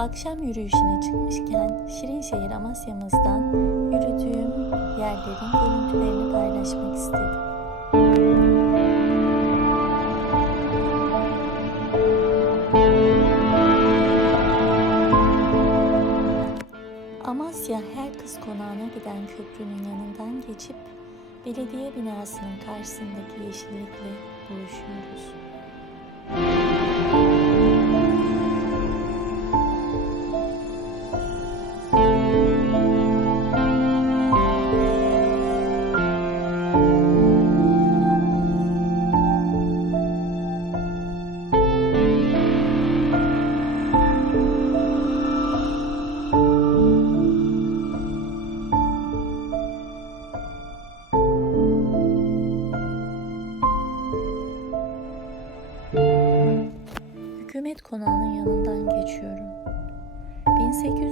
Akşam yürüyüşüne çıkmışken Şirinşehir Amasya'mızdan yürüdüğüm yerlerin görüntülerini paylaşmak istedim. Amasya Her Kız Konağı'na giden köprünün yanından geçip belediye binasının karşısındaki yeşillikle buluşuyoruz.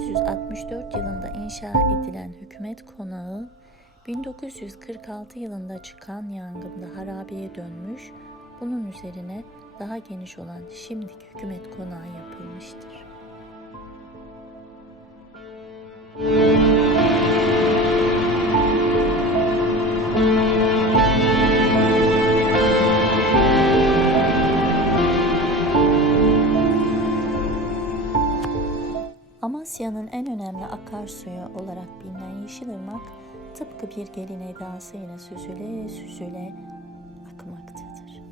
1864 yılında inşa edilen hükümet konağı 1946 yılında çıkan yangında harabeye dönmüş, bunun üzerine daha geniş olan şimdiki hükümet konağı yapılmıştır. Tıpkı bir gelin edasıyla süzüle süzüle akmaktadır.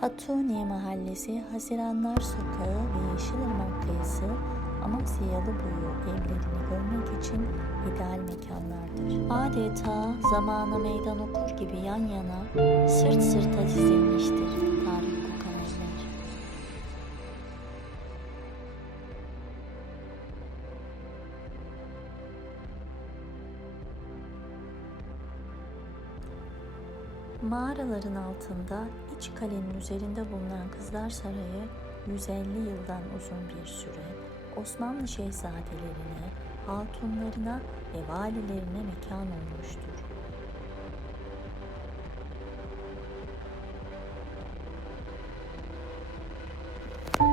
Hatuniye Mahallesi, Haziranlar Sokağı ve Yeşilırmak kıyısı Amasya Yalıboyu evlerini görmek için ideal mekanlardır. Adeta zamana meydan okur gibi yan yana, sırt sırta dizilmiştir tarih Mağaraların altında iç kalenin üzerinde bulunan Kızlar Sarayı 150 yıldan uzun bir süre Osmanlı şehzadelerine, hatunlarına ve valilerine mekan olmuştur.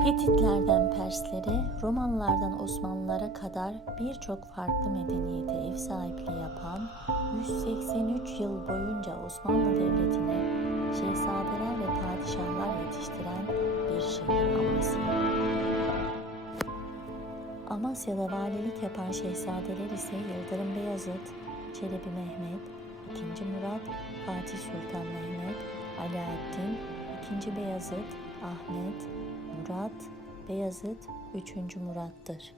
Hititlerden Perslere, Romalılardan Osmanlılara kadar birçok farklı medeniyete ev sahipliği yapan 183 yıl boyunca Osmanlı Devleti'ne şehzadeler ve padişahlar yetiştiren bir şehir Amasya. Amasya'da valilik yapan şehzadeler ise Yıldırım Beyazıt, Çelebi Mehmet, II. Murat, Fatih Sultan Mehmet, Alaaddin, II. Beyazıt, Ahmet, Murat, Beyazıt, 3. Murat'tır.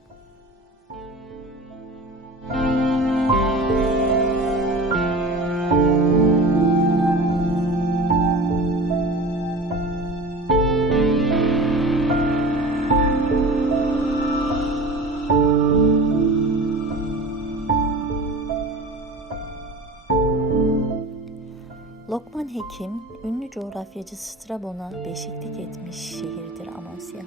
Hekim, ünlü coğrafyacı Strabon'a beşiklik etmiş şehirdir Amasya.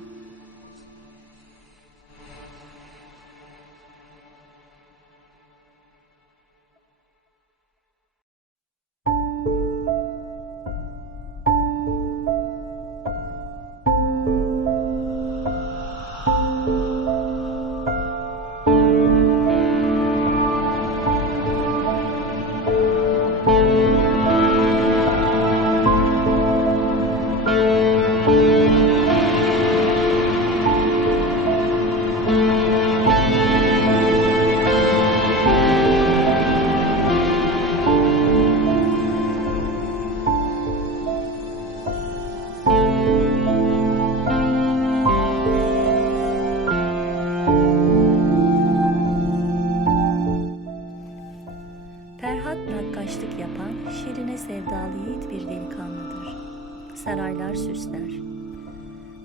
Saraylar süsler.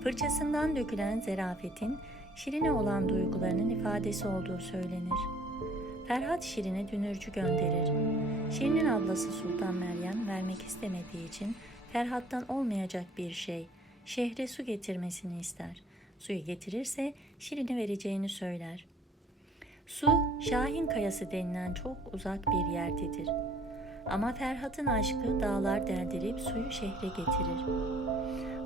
Fırçasından dökülen zerafetin, şirine olan duygularının ifadesi olduğu söylenir. Ferhat Şirin'e dünürcü gönderir. Şirin'in ablası Sultan Meryem vermek istemediği için Ferhat'tan olmayacak bir şey, şehre su getirmesini ister. Suyu getirirse Şirin'e vereceğini söyler. Su, Şahin Kayası denilen çok uzak bir yerdedir. Ama Ferhat'ın aşkı dağlar deldirip suyu şehre getirir.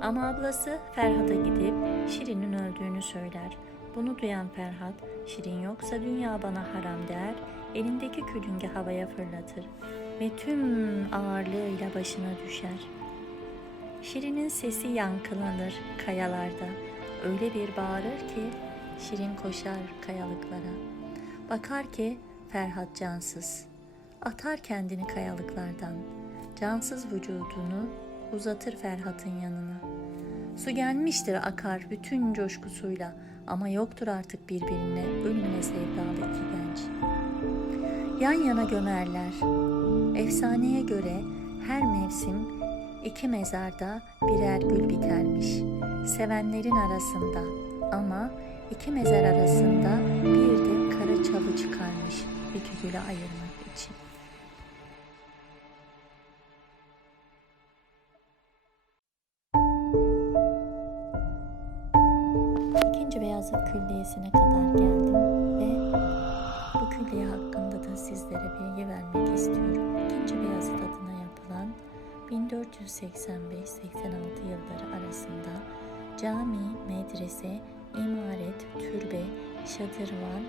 Ama ablası Ferhat'a gidip Şirin'in öldüğünü söyler. Bunu duyan Ferhat, Şirin yoksa dünya bana haram der, elindeki külünge havaya fırlatır ve tüm ağırlığıyla başına düşer. Şirin'in sesi yankılanır kayalarda. Öyle bir bağırır ki Şirin koşar kayalıklara. Bakar ki Ferhat cansız. Atar kendini kayalıklardan. Cansız vücudunu uzatır Ferhat'ın yanına. Su gelmiştir akar bütün coşkusuyla ama yoktur artık birbirine ölümüne sevdalı iki genç. Yan yana gömerler. Efsaneye göre her mevsim iki mezarda birer gül bitermiş. Sevenlerin arasında ama iki mezar arasında bir de kara çalı çıkarmış iki gülü ayırmak için. Beyazıt Külliyesi'ne kadar geldim ve bu külliye hakkında da sizlere bilgi vermek istiyorum. İkinci Beyazıt adına yapılan 1485-86 yılları arasında cami, medrese, imaret, türbe, şadırvan,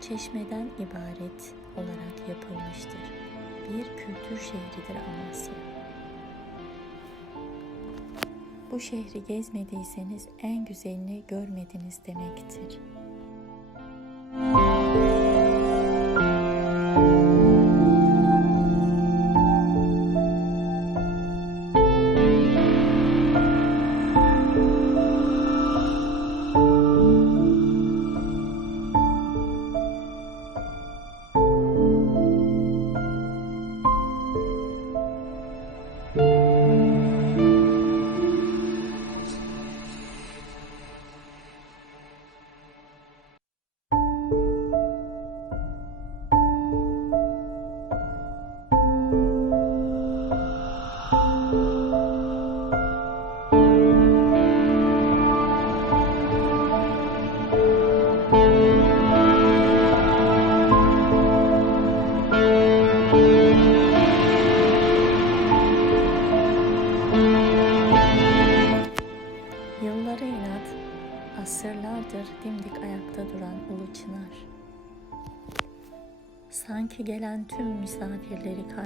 çeşmeden ibaret olarak yapılmıştır. Bir kültür şehridir Amasya. Bu şehri gezmediyseniz en güzelini görmediniz demektir. Yılları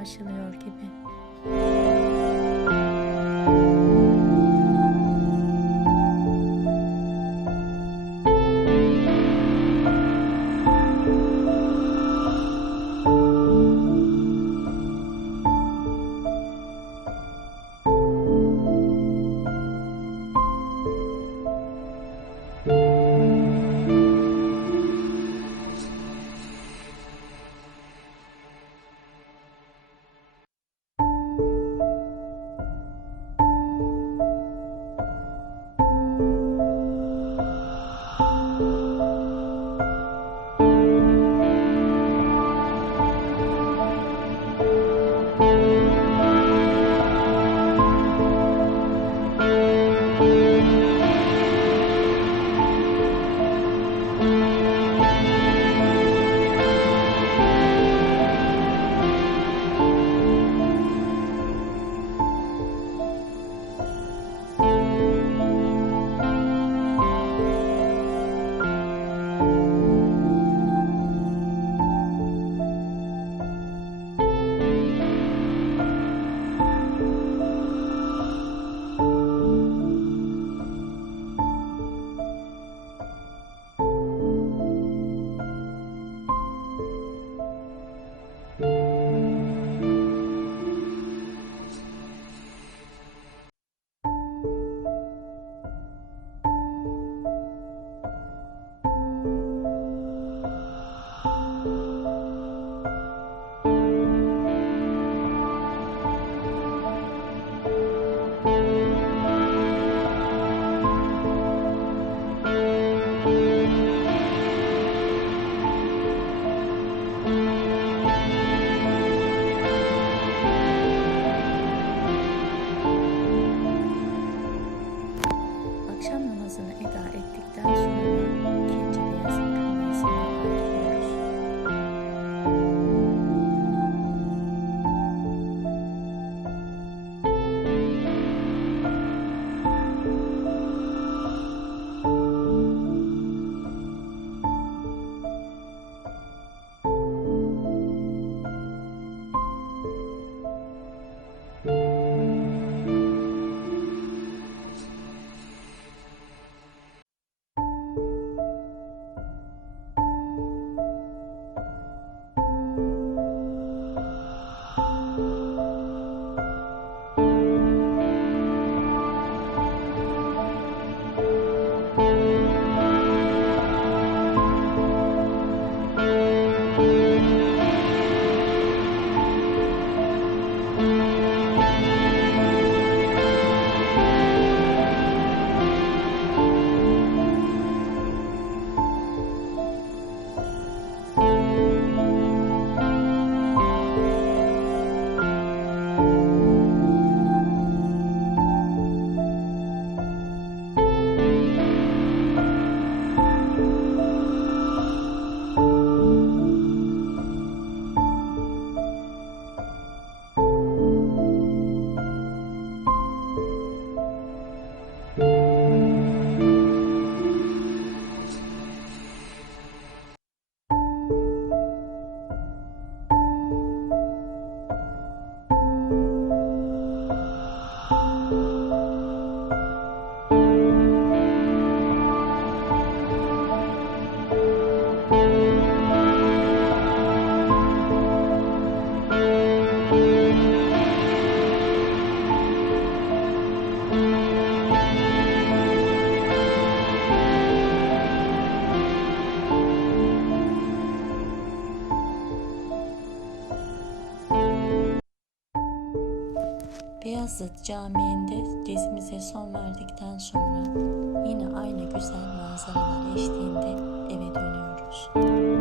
karşılıyor gibi. Beyazıt Camii'nde dizimize son verdikten sonra yine aynı güzel manzaralar eşliğinde eve dönüyoruz. Müzik